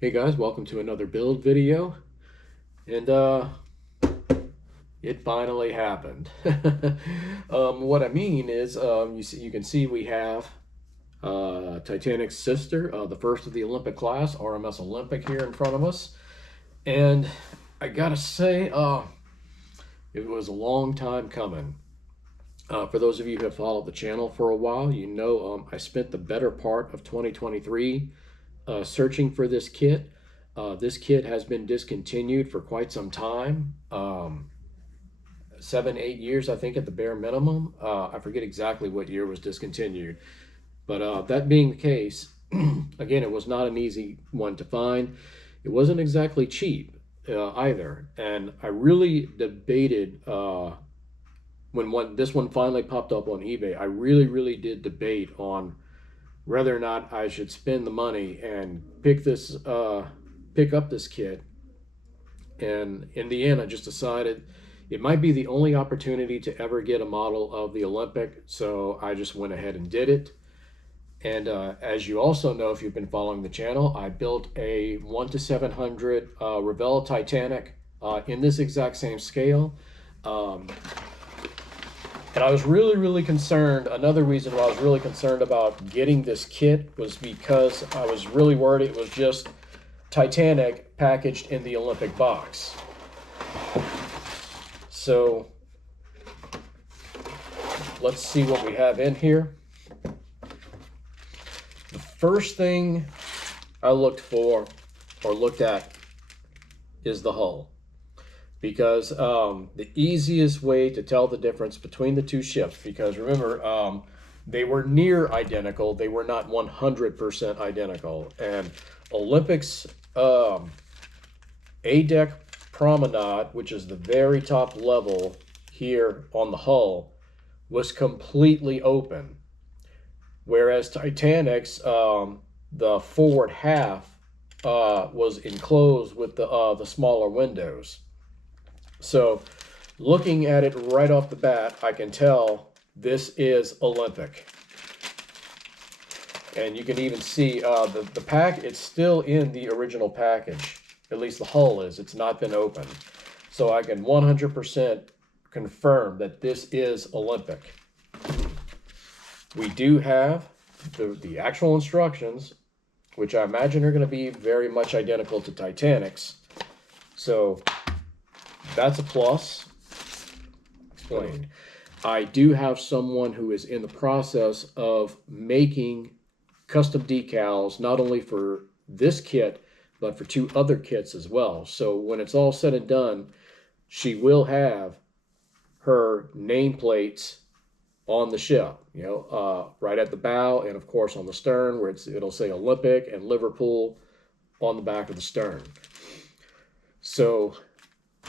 Hey guys, welcome to another build video. And it finally happened. What I mean is, you can see we have Titanic's sister, the first of the Olympic class, RMS Olympic, here in front of us. And I gotta say, it was a long time coming. For those of you who have followed the channel for a while, you know I spent the better part of 2023 searching for this kit. This kit has been discontinued for quite some time, 7, 8 years, I think, at the bare minimum. I forget exactly what year was discontinued, but that being the case, again, it was not an easy one to find. It wasn't exactly cheap either, and I really debated when this one finally popped up on eBay. I really did debate on whether or not I should spend the money and pick up this kit. And in the end, I just decided it might be the only opportunity to ever get a model of the Olympic, so I just went ahead and did it. And as you also know, if you've been following the channel, I built a 1:700 Revell Titanic in this exact same scale. And I was really concerned. Another reason why I was really concerned about getting this kit was because I was really worried it was just Titanic packaged in the Olympic box. So let's see what we have in here. The first thing I looked at is the hull, because the easiest way to tell the difference between the two ships, because remember, they were near identical, they were not 100% identical. And Olympic's A-deck promenade, which is the very top level here on the hull, was completely open, whereas Titanic's the forward half was enclosed with the smaller windows. So looking at it right off the bat, I can tell this is Olympic. And you can even see the pack, it's still in the original package. At least the hull is. It's not been opened. So I can 100% confirm that this is Olympic. We do have the actual instructions, which I imagine are going to be very much identical to Titanic's. So that's a plus. Explained. I do have someone who is in the process of making custom decals, not only for this kit, but for 2 other kits as well. So when it's all said and done, she will have her nameplates on the ship, right at the bow, and of course on the stern, where it'll say Olympic and Liverpool on the back of the stern. So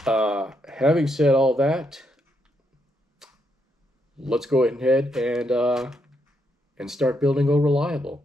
having said all that, let's go ahead and start building a reliable.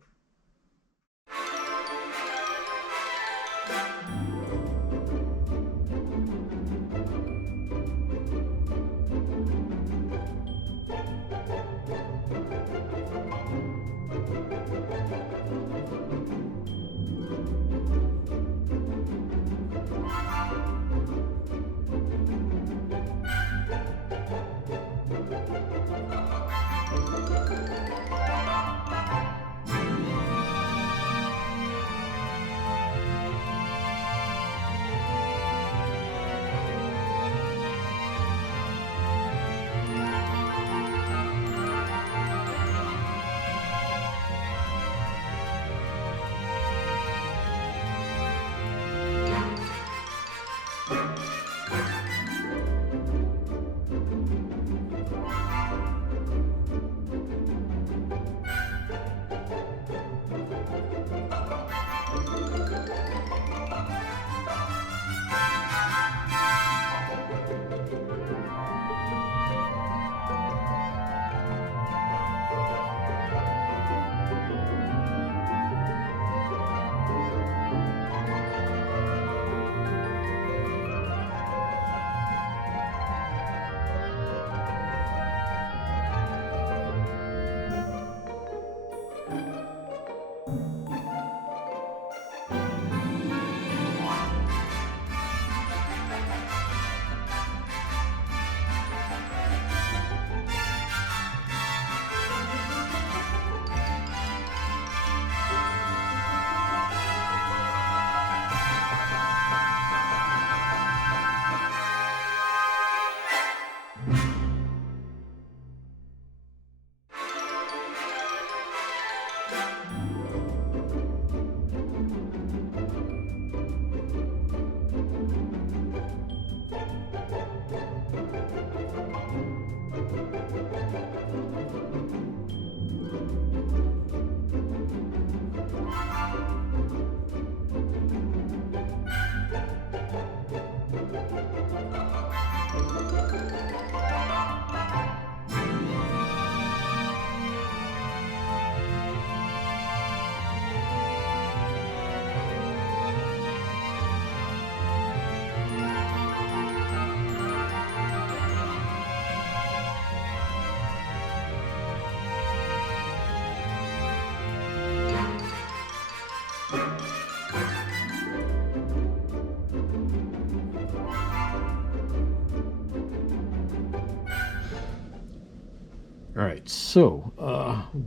All right, so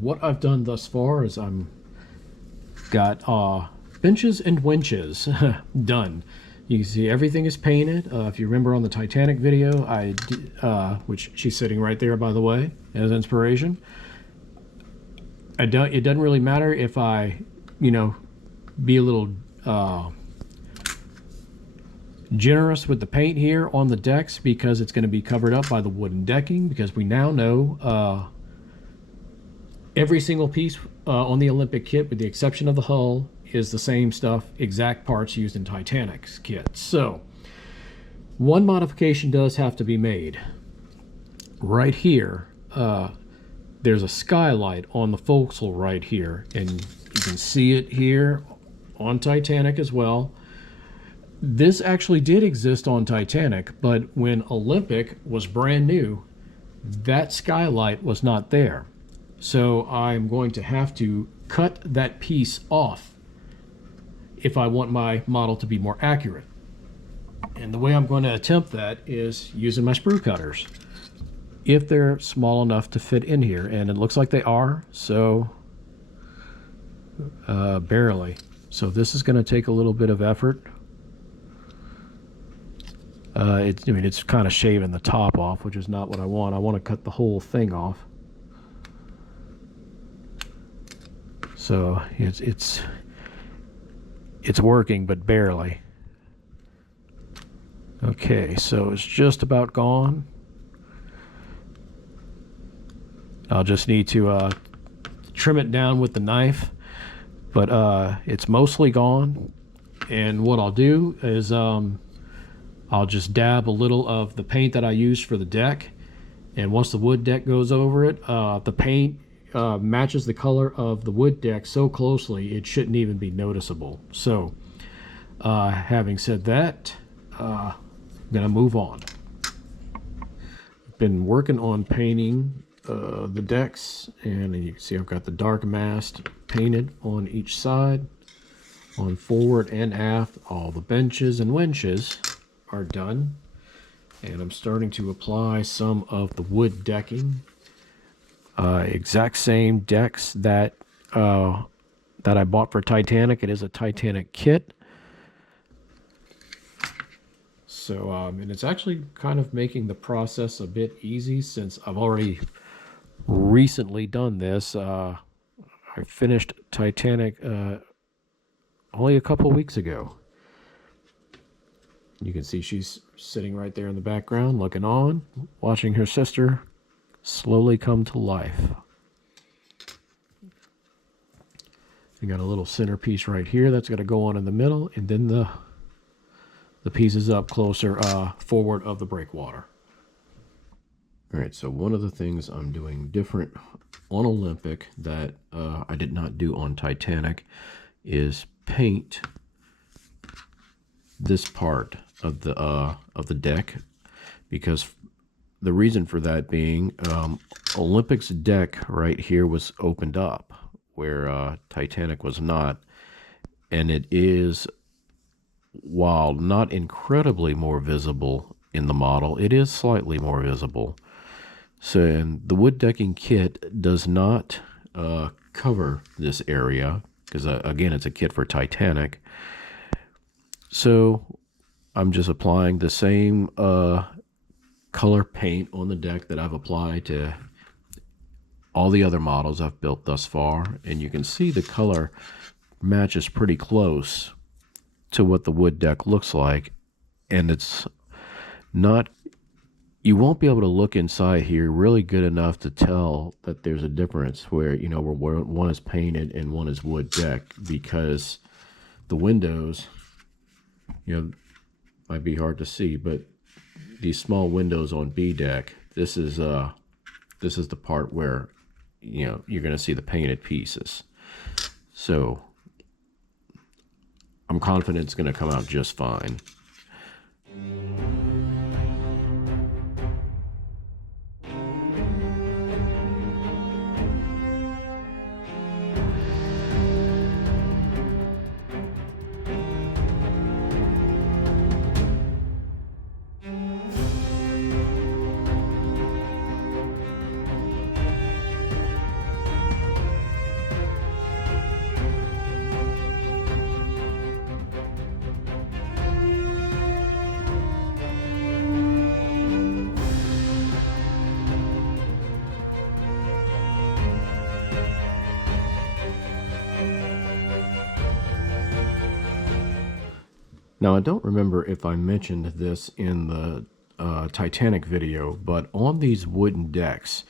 what I've done thus far is I'm got benches and winches done. You can see everything is painted. If you remember on the Titanic video, which she's sitting right there, by the way, as inspiration. It doesn't really matter if I, be a little generous with the paint here on the decks, because it's going to be covered up by the wooden decking, because we now know every single piece on the Olympic kit, with the exception of the hull, is the same stuff, exact parts used in Titanic's kit. So one modification does have to be made. Right here, there's a skylight on the forecastle right here, and you can see it here on Titanic as well. This actually did exist on Titanic, but when Olympic was brand new, that skylight was not there. So I'm going to have to cut that piece off if I want my model to be more accurate. And the way I'm going to attempt that is using my sprue cutters, if they're small enough to fit in here, and it looks like they are, so barely. So this is going to take a little bit of effort. It's kind of shaving the top off, which is not what I want. I want to cut the whole thing off. So it's working, but barely. Okay, so it's just about gone. I'll just need to trim it down with the knife, but it's mostly gone. And what I'll do is I'll just dab a little of the paint that I used for the deck, and once the wood deck goes over it, the paint matches the color of the wood deck so closely it shouldn't even be noticeable. So having said that, I'm gonna move on. Been working on painting the decks, and you can see I've got the dark mast painted on each side, on forward and aft. All the benches and winches are done, and I'm starting to apply some of the wood decking. Exact same decks that I bought for Titanic. It is a Titanic kit. So, and it's actually kind of making the process a bit easy, since I've already recently done this. I finished Titanic only a couple weeks ago. You can see she's sitting right there in the background, looking on, watching her sister slowly come to life. We got a little centerpiece right here that's going to go on in the middle, and then the pieces up closer forward of the breakwater. All right, so one of the things I'm doing different on Olympic that I did not do on Titanic is paint this part of the deck, because the reason for that being, Olympic's deck right here was opened up where Titanic was not, and it is, while not incredibly more visible in the model, it is slightly more visible. So, and the wood decking kit does not cover this area, because again, it's a kit for Titanic. So I'm just applying the same color paint on the deck that I've applied to all the other models I've built thus far, and you can see the color matches pretty close to what the wood deck looks like. And it's not, you won't be able to look inside here really good enough to tell that there's a difference where, where one is painted and one is wood deck, because the windows, might be hard to see, but these small windows on B deck, this is the part where you're going to see the painted pieces. So I'm confident it's going to come out just fine. Now, I don't remember if I mentioned this in the Titanic video, but on these wooden decks,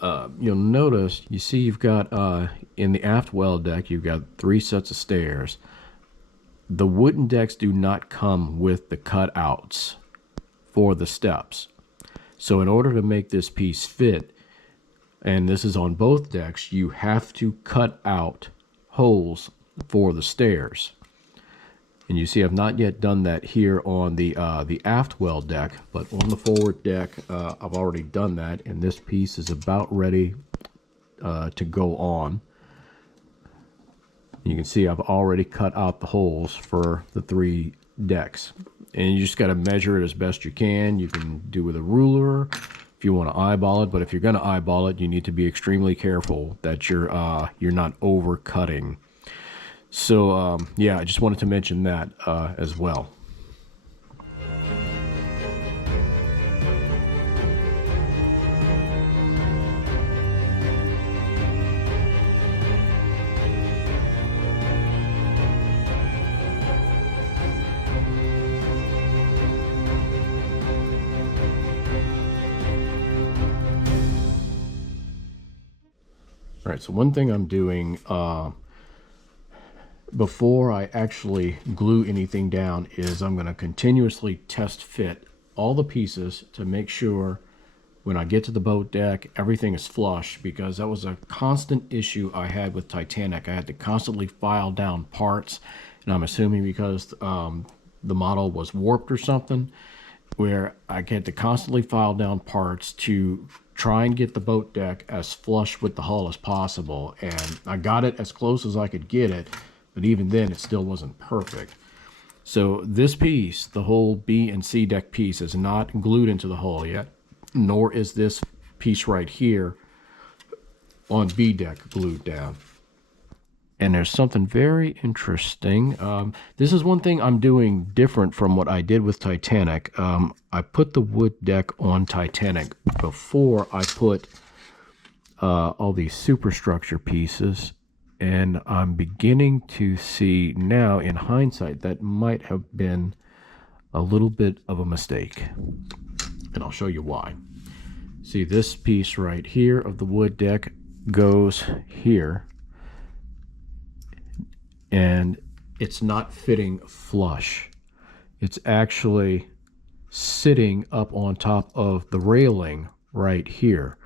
you'll notice, you see you've got, in the aft well deck, you've got 3 sets of stairs. The wooden decks do not come with the cutouts for the steps. So in order to make this piece fit, and this is on both decks, you have to cut out holes for the stairs. And you see I've not yet done that here on the aft well deck, but on the forward deck, I've already done that, and this piece is about ready to go on. You can see I've already cut out the holes for the 3 decks. And you just got to measure it as best you can. You can do with a ruler if you want to eyeball it, but if you're going to eyeball it, you need to be extremely careful that you're not over cutting. So yeah, I just wanted to mention that as well. All right, so one thing I'm doing before I actually glue anything down is I'm going to continuously test fit all the pieces to make sure when I get to the boat deck everything is flush, because that was a constant issue I had with Titanic. I had to constantly file down parts, and I'm assuming because the model was warped or something, where I had to constantly file down parts to try and get the boat deck as flush with the hull as possible. And I got it as close as I could get it, but even then it still wasn't perfect. So this piece, the whole B and C deck piece, is not glued into the hull yet, nor is this piece right here on B deck glued down. And there's something very interesting. This is one thing I'm doing different from what I did with Titanic. I put the wood deck on Titanic before I put all these superstructure pieces. And I'm beginning to see now, in hindsight, that might have been a little bit of a mistake. And I'll show you why. See, this piece right here of the wood deck goes here, and it's not fitting flush. It's actually sitting up on top of the railing right here.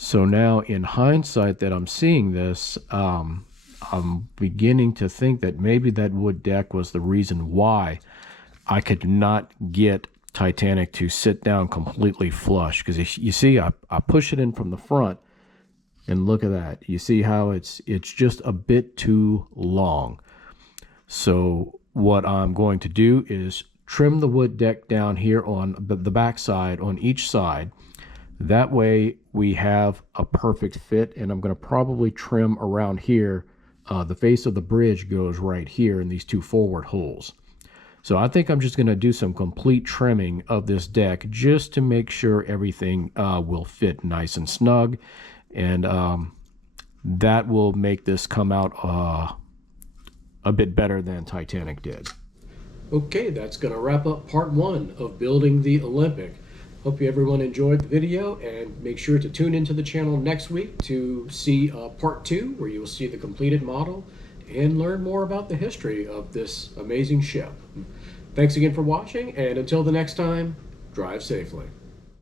So now in hindsight that I'm seeing this, I'm beginning to think that maybe that wood deck was the reason why I could not get Titanic to sit down completely flush. Because you see, I push it in from the front, and look at that. You see how it's just a bit too long. So what I'm going to do is trim the wood deck down here on the back side on each side. That way we have a perfect fit, and I'm going to probably trim around here. The face of the bridge goes right here in these 2 forward holes. So I think I'm just going to do some complete trimming of this deck just to make sure everything will fit nice and snug. And that will make this come out a bit better than Titanic did. Okay, that's going to wrap up part 1 of building the Olympic. Hope everyone enjoyed the video, and make sure to tune into the channel next week to see part 2, where you will see the completed model and learn more about the history of this amazing ship. Thanks again for watching, and until the next time, drive safely.